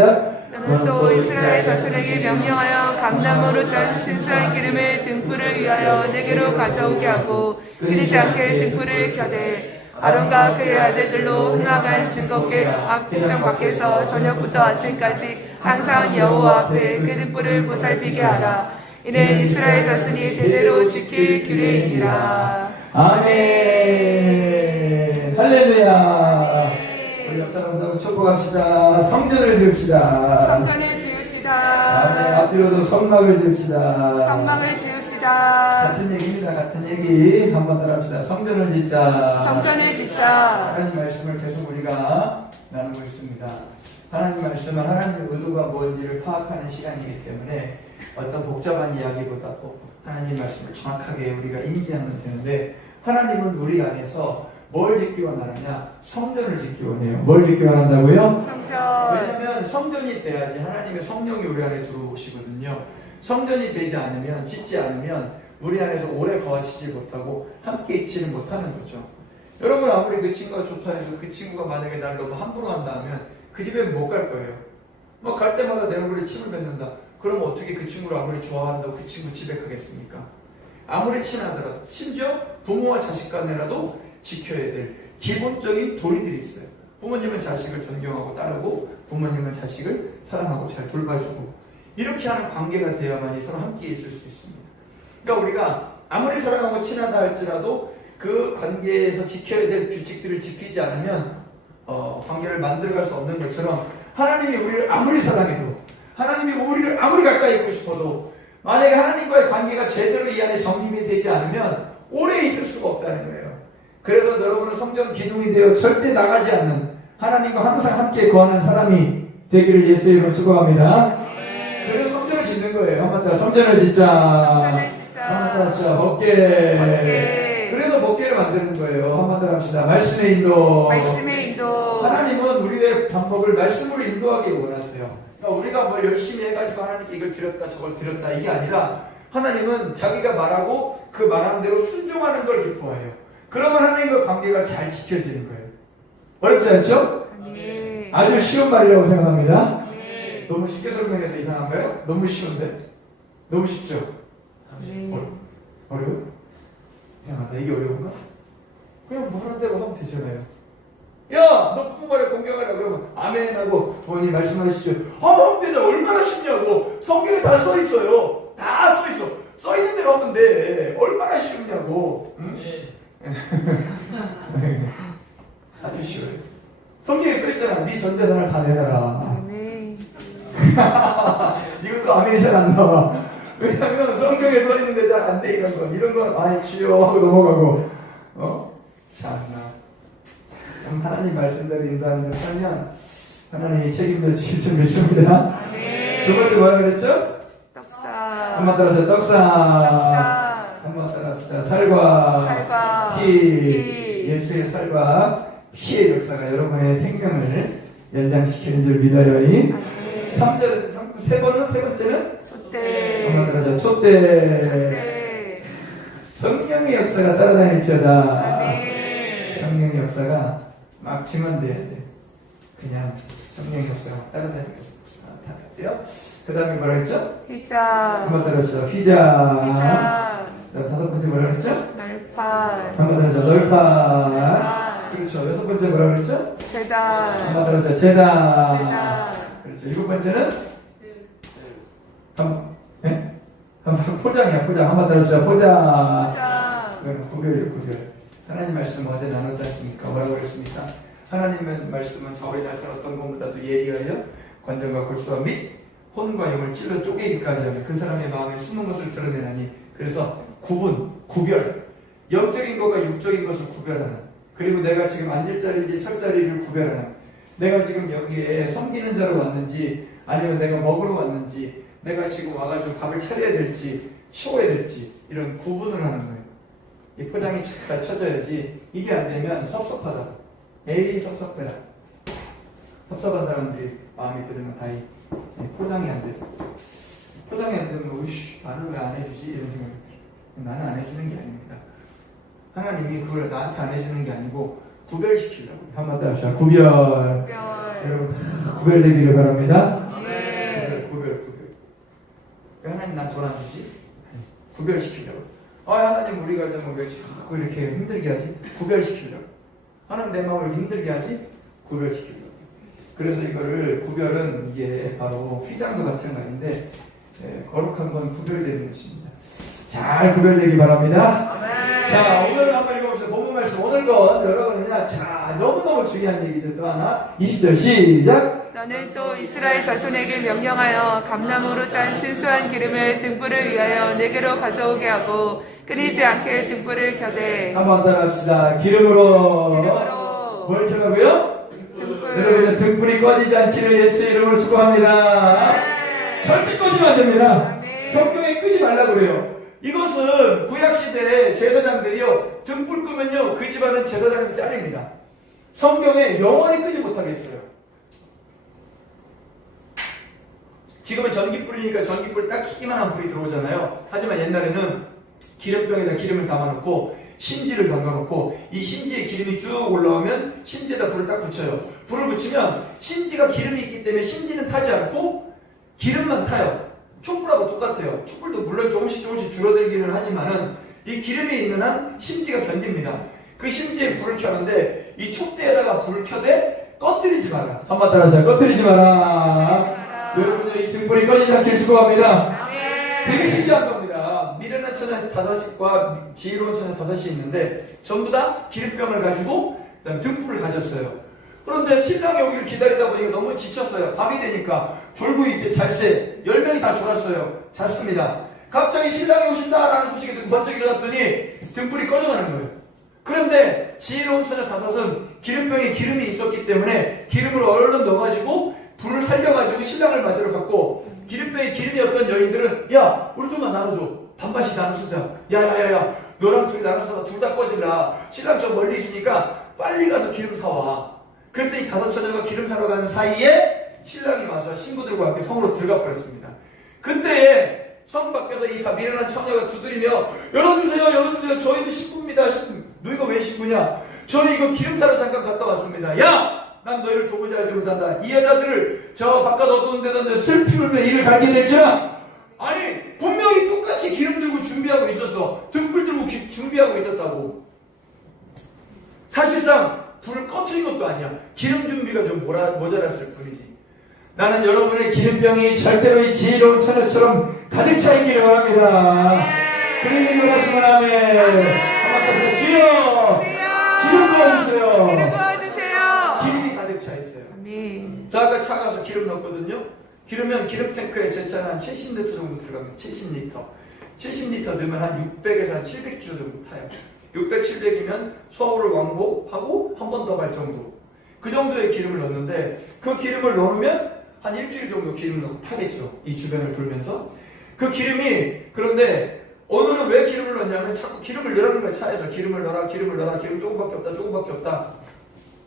시작. 너는 또 이스라엘 자손에게 명령하여 감나무로 짠 순수한 기름을 등불을 위하여 내게로 가져오게 하고 흐리지 않게 등불을 켜되 아론과 그의 아들들로 흥함을 즐겁게 앞회장 밖에서 저녁부터 아침까지 항상 여호와 앞에 그 등불을 보살피게 하라. 이는 이스라엘 자손이 대대로 지킬 규례이니라. 아멘. 할렐루야. 우리 옆 사람들하고 축복합시다. 성전을 지읍시다. 성전을 지읍시다. 아멘. 앞뒤로도 성막을 지읍시다. 성막을 지읍시다. 같은 얘기입니다. 같은 얘기 한번 따라합시다. 성전을 짓자. 성전을 짓자. 하나님 말씀을 계속 우리가 나누고 있습니다. 하나님 말씀은 하나님의 의도가 뭔지를 파악하는 시간이기 때문에 어떤 복잡한 이야기보다 하나님 말씀을 정확하게 우리가 인지하면 되는데, 하나님은 우리 안에서 뭘 짓기 원하느냐? 성전을 짓기 원해요. 뭘 짓기 원한다고요? 성전. 왜냐하면 성전이 돼야지 하나님의 성령이 우리 안에 들어오시거든요. 성전이 되지 않으면, 짓지 않으면 우리 안에서 오래 거하시지 못하고 함께 있지를 못하는 거죠. 여러분, 아무리 그 친구가 좋다 해서 그 친구가 만약에 나를 너무 함부로 한다 하면 그 집에 못 갈 거예요. 뭐 갈 때마다 내 얼굴에 침을 뱉는다. 그럼 어떻게 그 친구를 아무리 좋아한다고 그 친구 집에 가겠습니까? 아무리 친하더라도, 심지어 부모와 자식 간에라도 지켜야 될 기본적인 도리들이 있어요. 부모님은 자식을 존경하고 따르고, 부모님은 자식을 사랑하고 잘 돌봐주고, 이렇게 하는 관계가 되어야만이 서로 함께 있을 수 있습니다. 그러니까 우리가 아무리 사랑하고 친하다 할지라도 그 관계에서 지켜야 될 규칙들을 지키지 않으면 관계를 만들어갈 수 없는 것처럼, 하나님이 우리를 아무리 사랑해도, 하나님이 우리를 아무리 가까이 있고 싶어도, 만약에 하나님과의 관계가 제대로 이 안에 정립이 되지 않으면 오래 있을 수가 없다는 거예요. 그래서 여러분은 성전 기둥이 되어 절대 나가지 않는, 하나님과 항상 함께 거하는 사람이 되기를 예수의 이름으로 축복합니다. 그래서 성전을 짓는 거예요. 한번 더 성전을 짓자. 성전을 짓자. 한번 더 합시다. 법궤. 그래서 법궤를 만드는 거예요. 한번 더 합시다. 말씀의 인도. 말씀의 인도. 하나님은 우리의 방법을 말씀으로 인도하기 원하세요. 그러니까 우리가 뭘 열심히 해가지고 하나님께 이걸 드렸다 저걸 드렸다 이게 아니라, 하나님은 자기가 말하고 그 말하는 대로 순종하는 걸 기뻐해요. 그러면 하나님과 관계가 잘 지켜지는 거예요. 어렵지 않죠? 네. 아주 쉬운 말이라고 생각합니다. 네. 너무 쉽게 설명해서 이상한가요? 너무 쉬운데? 너무 쉽죠? 네. 어려워요? 이상하다. 이게 어려운가? 그냥 뭐 하는 대로 하면 되잖아요. 야! 너 부모가래 공경하라 그러면 아멘 하고 부모님 말씀하시죠. 근데 나 얼마나 쉽냐고. 성경에 다 써있어요. 다 써있어. 써있는 대로 하면 돼. 얼마나 쉬우냐고. 응? 아주 쉬워요. 성경에 써있잖아. 네 전재산을 다 내놔라. 아멘. 이것도 아멘이 잘 안 나와. 왜냐면 성경에 써있는데 잘 안 돼, 이런 건. 이런 건 아이 주여 하고 넘어가고. 참나. 하나님 말씀대로 인도하는 걸 살면 하나님이 책임져 주실 줄 믿습니다. 아멘. 두 번째 뭐라 그랬죠? 떡사. 한번 따라서 떡사. 한번 따라합시다. 살과 피. 예수의 살과 피의 역사가 여러분의 생명을 연장시키는 줄 믿어요. 아멘. 3절, 세 번째는? 촛대. 한번 따라서 촛대. 촛대. 성령의 역사가 따라다닐지어다. 아멘. 성령의 역사가 막 증언돼야 돼. 그냥 성령의 역사가 따라다니면서 나타나야 돼요. 그 다음에 뭐라 했죠? 휘장. 한번 따라합시다. 휘장. 휘장. 자, 다섯 번째 뭐라 그랬죠? 날판. 한번 따라서 널판. 날판. 그렇죠. 여섯 번째 뭐라 그랬죠? 재단. 한번 따라서 재단. 재단. 그렇죠. 일곱 번째는? 한번 포장이야, 포장. 한번 따라합시다. 포장. 포장. 그건 구별이에요, 구별. 하나님 말씀 어제 나눴지 않습니까? 뭐라고 그랬습니까? 하나님의 말씀은 저울에 잘 살았던 것보다도 예리하여 관절과 골수와 및 혼과 영을 찔러 쪼개기까지 하며 그 사람의 마음에 숨은 것을 드러내나니, 그래서 구별, 영적인 것과 육적인 것을 구별하는, 그리고 내가 지금 앉을 자리인지 설 자리를 구별하는, 내가 지금 여기에 섬기는 자로 왔는지 아니면 내가 먹으러 왔는지, 내가 지금 와가지고 밥을 차려야 될지 치워야 될지, 이런 구분을 하는 거예요. 이 포장이 잘 쳐져야지. 이게 안 되면 섭섭하다. 에이 섭섭해라. 섭섭한 사람들이 마음에 들으면 다 포장이 안 돼서, 포장이 안 되면 우씨 나는 왜 안 해주지 이런 생각이 들어요. 나는 안 해주는 게 아닙니다. 하나님이 그걸 나한테 안 해주는 게 아니고 구별시키려고. 한번 더 합시다. 구별. 여러분 다 구별되기를 바랍니다. 아멘. 구별. 왜 하나님 난 돈 안 주지? 구별시키려고. 하나님 우리가 왜 자꾸 이렇게 힘들게 하지? 구별시키려고. 하나님 내 마음을 힘들게 하지? 구별시키려고. 그래서 이거를 구별은 이게 바로 휘장도 같은 거 아닌데 거룩한 건 구별되는 것입니다. 잘 구별되기 바랍니다. 아멘. 자, 오늘은 한번 읽어보세요. 본문 말씀. 오늘 건 여러분이나 자, 너무너무 중요한 얘기죠. 또 하나. 20절 시작. 너는 또 이스라엘 자손에게 명령하여 감나무로 짠 순수한 기름을 등불을 위하여 내게로 가져오게 하고 끊이지 않게 등불을 켜되. 한번 따라합시다. 기름으로 뭘 켜라고요? 여러분 등불이 꺼지지 않기를 예수의 이름으로 축복합니다. 절대 꺼지면 안 됩니다. 성경에 끄지 말라고 그래요. 이것은 구약시대 제사장들이요 등불 끄면요 그 집안은 제사장에서 잘립니다. 성경에 영원히 끄지 못하겠어요. 지금은 전기불이니까 전기불 딱 켜기만 하면 불이 들어오잖아요. 하지만 옛날에는 기름병에다 기름을 담아놓고 심지를 담가놓고 이 심지에 기름이 쭉 올라오면 심지에다 불을 딱 붙여요. 불을 붙이면 심지가 기름이 있기 때문에 심지는 타지 않고 기름만 타요. 촛불하고 똑같아요. 촛불도 물론 조금씩 줄어들기는 하지만은 이 기름이 있는 한 심지가 견딥니다. 그 심지에 불을 켜는데 이 촛대에다가 불을 켜되 꺼뜨리지 마라. 한번 따라하세요. 꺼뜨리지 마라. 여러분들 이 등불이 꺼지지 않길 축복합니다. 되게 신기한 겁니다. 미련한 처녀 5과 지혜로운 처녀 5이 있는데 전부 다 기름병을 가지고 그다음에 등불을 가졌어요. 그런데 신랑이 오기를 기다리다 보니까 너무 지쳤어요. 밤이 되니까 졸고 있어요. 잘세. 10명이 다 졸았어요. 잤습니다. 갑자기 신랑이 오신다라는 소식이 듣고 번쩍 일어났더니 등불이 꺼져가는 거예요. 그런데 지혜로운 처녀 5은 기름병에 기름이 있었기 때문에 기름을 얼른 넣어가지고 불을 살려가지고 신랑을 맞으러 갔고 기름병에 기름이 없던 여인들은 야 우리 좀만 나눠줘. 반반씩 나눠 쓰자. 야야야야 너랑 둘이 나눠서 둘 다 꺼질라. 신랑 저 멀리 있으니까 빨리 가서 기름 사와. 그런데 이 5 처녀가 기름 사러 가는 사이에 신랑이 와서 신부들과 함께 성으로 들어가 버렸습니다. 그때 성 밖에서 이 다 미련한 처녀가 두드리며 열어주세요. 저희도 신부입니다. 너희가 왜 신부냐? 저희 이거 기름 사러 잠깐 갔다 왔습니다. 야! 난 너희를 도무지 알지 못한다. 이 여자들을 저 바깥 어두운 데던데 슬피 울며 이를 갈게 될지라. 아니 분명히 똑같이 기름 들고 준비하고 있었어. 등불 들고 준비하고 있었다고. 사실상 불을 꺼트린 것도 아니야. 기름 준비가 좀 모자랐을 뿐이지. 나는 여러분의 기름병이 절대로 이 지혜로운 처녀처럼 가득 차 있기를 바랍니다. 그리고 일어나시면 아멘. 한번 더 주여 기름 부어주세요. 기름 부어주세요. 기름이 가득 차 있어요. 아멘. 자, 아까 차 가서 기름 넣었거든요. 기르면 기름 탱크에 제 차는 한 70리터 정도 들어갑니다. 70리터. 70리터 넣으면 한 600에서 한 700km 정도 타요. 600, 700이면 서울을 왕복하고 한 번 더 갈 정도. 그 정도의 기름을 넣는데 그 기름을 넣으면 한 일주일 정도 기름을 넣고 타겠죠. 이 주변을 돌면서. 그 기름이 그런데 오늘은 왜 기름을 넣냐면 자꾸 기름을 넣으라는 거야. 차에서 기름을 넣어라. 기름 조금밖에 없다.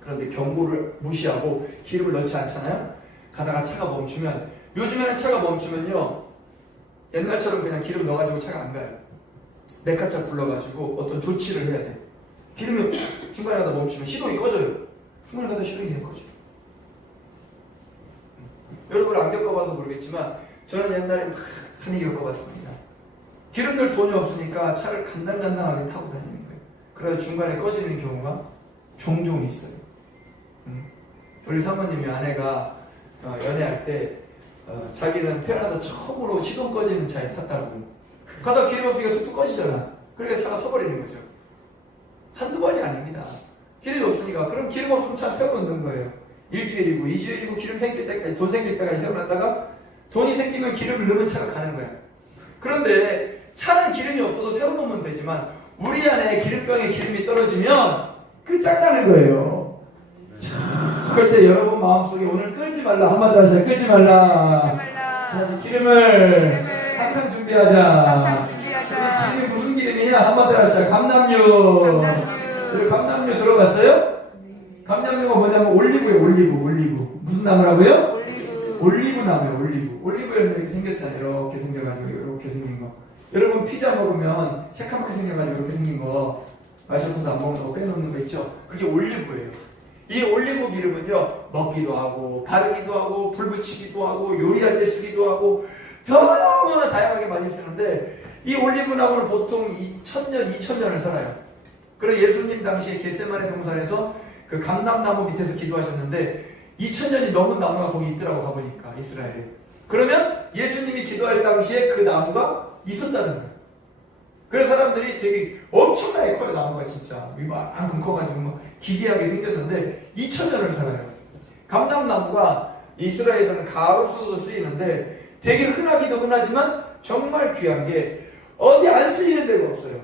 그런데 경고를 무시하고 기름을 넣지 않잖아요. 가다가 차가 멈추면 요즘에는 차가 멈추면요. 옛날처럼 그냥 기름 넣어가지고 차가 안 가요. 메카차 불러가지고 어떤 조치를 해야 돼. 기름이 중간에 가다 멈추면 시동이 꺼져요. 중간에 가다 시동이 된 거죠. 여러분 안 겪어봐서 모르겠지만 저는 옛날에 많이 겪어봤습니다. 기름 넣을 돈이 없으니까 차를 간당간당하게 타고 다니는 거예요. 그래서 중간에 꺼지는 경우가 종종 있어요. 우리 사모님이 아내가 연애할 때 자기는 태어나서 처음으로 시동 꺼지는 차에 탔다고. 가다 기름 없으니까 툭툭 꺼지잖아. 그러니까 차가 서버리는 거죠. 한두 번이 아닙니다. 기름이 없으니까. 그럼 기름 없으면 차 세워놓는 거예요. 일주일이고 2주일이고 기름 생길 때까지, 돈 생길 때까지 세워놨다가 돈이 생기면 기름을 넣으면 차가 가는 거야. 그런데 차는 기름이 없어도 세워놓으면 되지만 우리 안에 기름병에 기름이 떨어지면 끝장나는 거예요. 그럴 때 여러분 마음속에 오늘 끄지 말라. 한마디 하세요. 끄지 말라. 다시 기름을 항상 준비하자. 기름이 무슨 기름이냐? 한마디 하세요. 감남유. 감남유 들어봤어요? 감남유가 뭐냐면 올리브예요. 올리브. 무슨 나무라고요? 올리브 나무예요. 올리브는 이렇게 생겼잖아요. 이렇게 생겨가지고 이렇게 생긴 거. 여러분 피자 먹으면 새카맣게 생겨가지고 이렇게 생긴 거 마셔서도 안 먹는 거 빼놓는 거 있죠? 그게 올리브예요. 이 올리브 기름은요 먹기도 하고 바르기도 하고 불 붙이기도 하고 요리할 때 쓰기도 하고 너무나 다양하게 많이 쓰는데 이 올리브나무는 보통 1000년, 2000년을 살아요. 그래서 예수님 당시에 겟세마네 동산에서 그 감람나무 밑에서 기도하셨는데 2000년이 넘은 나무가 거기 있더라고 가보니까 이스라엘에. 그러면 예수님이 기도할 당시에 그 나무가 있었다는 거예요. 그래서 사람들이 되게 엄청나게 커요 나무가 진짜 이만큼 커가지고 뭐 기괴하게 생겼는데 2000년을 살아요. 감람나무가 이스라엘에서는 가로수도 쓰이는데 되게 흔하기도 흔하지만 정말 귀한 게 어디 안 쓰이는 데가 없어요.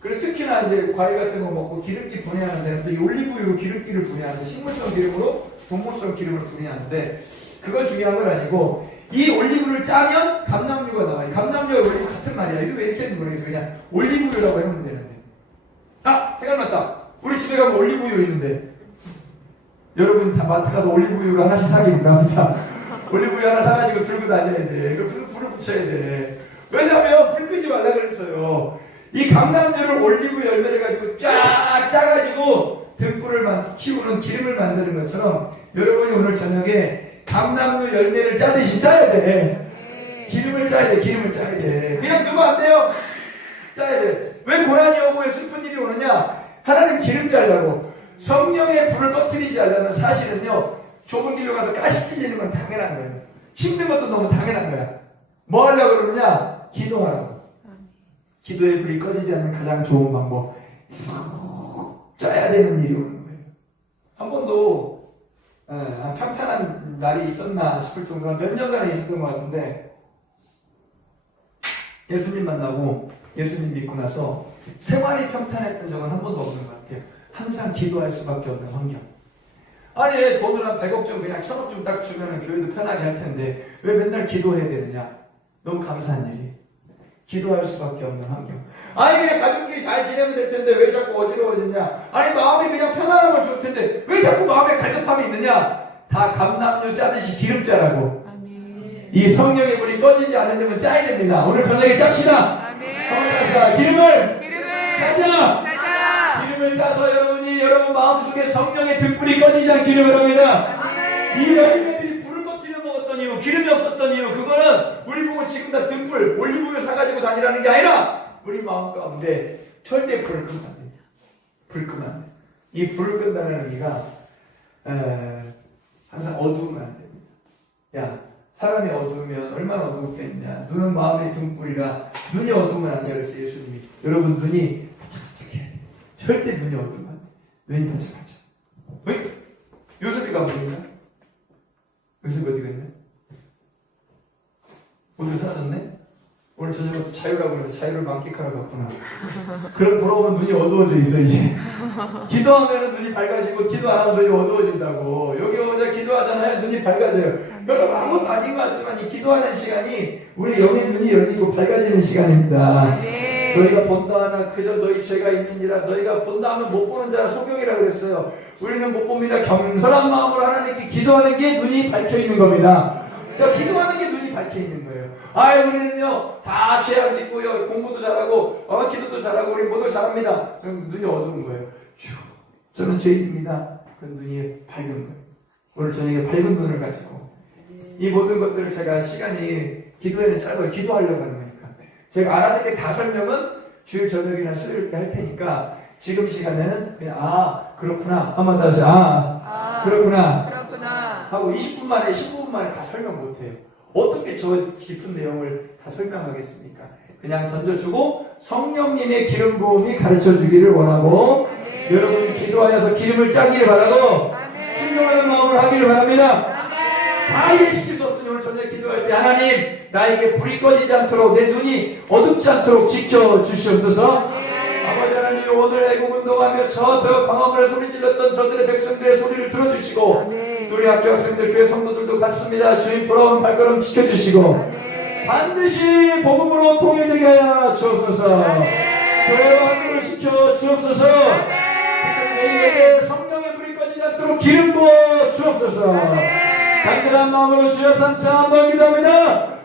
그리고 특히나 이제 과일 같은 거 먹고 기름기 분해하는 데는 또 이 올리브유로 기름기를 분해하는데 식물성 기름으로 동물성 기름을 분해하는데 그건 중요한 건 아니고 이 올리브를 짜면 감람유가 나와요. 감람유와 올리브 같은 말이야. 이거 왜 이렇게 했는지 모르겠어. 그냥 올리브유라고 해놓으면 되는데. 아! 생각났다. 우리 집에 가면 올리브유 있는데 여러분 다 마트 가서 올리브유를 하나씩 사기로 합니다. 올리브유 하나 사가지고 들고 다녀야 돼. 이거 불을 붙여야 돼. 왜냐면 불 끄지 말라 그랬어요. 이 감람유를 올리브 열매를 가지고 쫙 짜가지고 등불을 키우는 기름을 만드는 것처럼 여러분이 오늘 저녁에 감람유 열매를 짜듯이 짜야 돼. 기름을 짜야 돼. 기름을 짜야 돼. 그냥 두면 안 돼요. 짜야 돼. 왜 고난이 오고 왜 슬픈 일이 오느냐? 하나님 기름 짜려고. 성령의 불을 꺼뜨리지 않으면 사실은요 좁은 길로 가서 가시 찔리는 건 당연한 거예요. 힘든 것도 너무 당연한 거야. 뭐 하려고 그러느냐? 기도하라고. 기도의 불이 꺼지지 않는 가장 좋은 방법. 짜야 되는 일이 오는 거예요. 한 번도 평탄한 날이 있었나 싶을 정도로 몇 년간에 있었던 것 같은데 예수님 만나고 예수님 믿고 나서 생활이 평탄했던 적은 한 번도 없는 것 같아요. 항상 기도할 수밖에 없는 환경. 아니 돈을 한 100억 좀 그냥 1000억 좀 딱 주면 교회도 편하게 할 텐데 왜 맨날 기도해야 되느냐. 너무 감사한 일이. 기도할 수밖에 없는 환경. 아니 그냥 가족끼리 잘 지내면 될 텐데 왜 자꾸 어지러워지냐. 아니 마음이 그냥 편안한 걸 줄 텐데 왜 자꾸 마음에 갈급함이 있느냐. 다 감람유 짜듯이 기름 짜라고. 아멘. 이 성령의 불이 꺼지지 않으려면 짜야 됩니다. 오늘 저녁에 짭시다. 아멘. 기름을 짜자. 기름을 짜서 여러분 마음속에 성령의 등불이 꺼지지 않기를 바랍니다. 이 열매들이 불을 꺼뜨려 먹었던 이유, 기름이 없었던 이유, 그거는 우리 보고 지금 다 등불, 올리브유 사가지고 다니라는 게 아니라 우리 마음 가운데 절대 불을 끄면 안 됩니다. 불 끄면 안 돼요. 이 불을 끈다는 의미가 항상 어두우면 안 됩니다. 야, 사람이 어두우면 얼마나 어두웠겠냐. 눈은 마음의 등불이라 눈이 어두우면 안 돼요. 그래서 예수님이 여러분 눈이 반짝반짝해야 돼요. 절대 눈이 어두우면 안 돼요. 눈이 반짝반짝. 어이? 요셉이가 뭐였냐? 요셉이 어디 갔냐? 오늘 사라졌네? 오늘 저녁부터 자유라고 그래서 자유를 만끽하러 갔구나. 그럼 돌아오면 눈이 어두워져 있어 이제. 기도하면 눈이 밝아지고 기도 안 하면 눈이 어두워진다고. 여기 오자 기도하잖아요. 눈이 밝아져요. 여러분 아무것도 아닌 것 같지만 이 기도하는 시간이 우리 영의 눈이 열리고 밝아지는 시간입니다. 네. 너희가 본다 하나 그저 너희 죄가 있느니라. 너희가 본다 하면 못 보는 자라 소경이라고 그랬어요. 우리는 못 봅니다. 겸손한 마음으로 하나님께 기도하는 게 눈이 밝혀 있는 겁니다. 그러니까 기도하는 게 눈이 밝혀 있는 거예요. 아유 우리는요 다 죄악 짓고요 공부도 잘하고 기도도 잘하고 우리 모두 잘합니다. 그럼 눈이 어두운 거예요. 휴, 저는 죄인입니다. 그 눈이 밝은 거예요. 오늘 저녁에 밝은 눈을 가지고 이 모든 것들을 제가 시간이 기도에는 짧아요. 기도하려고 하는 거니까 제가 알아듣게 다 설명은 주일 저녁이나 수요일 때 할 테니까 지금 시간에는 그냥 그렇구나 한번 다시 그렇구나 하고 20분 만에 15분 만에 다 설명 못해요. 어떻게 저 깊은 내용을 다 설명하겠습니까? 그냥 던져주고 성령님의 기름 부음이 가르쳐주기를 원하고 여러분이 기도하여서 기름을 짜기를 바라고 순종하는 마음을 하기를 바랍니다. 다 이해시킬 수 없으니 오늘 저녁에 기도할 때 하나님 나에게 불이 꺼지지 않도록 내 눈이 어둡지 않도록 지켜주시옵소서. 아버지 하나님 오늘 애국운동하며 저 광화문에 소리질렀던 저들의 백성들의 소리를 들어주시고 우리 학교 학생들 교회 성도들도 같습니다. 주님 돌아오는 발걸음 지켜주시고 반드시 복음으로 통일되게 하여 주옵소서. 교회와 학교를 지켜 주옵소서. 내일에게 성령의 불이 꺼지지 않도록 기름 부어 주옵소서. 간절한 마음으로 주여 삼자 한번 기도합니다.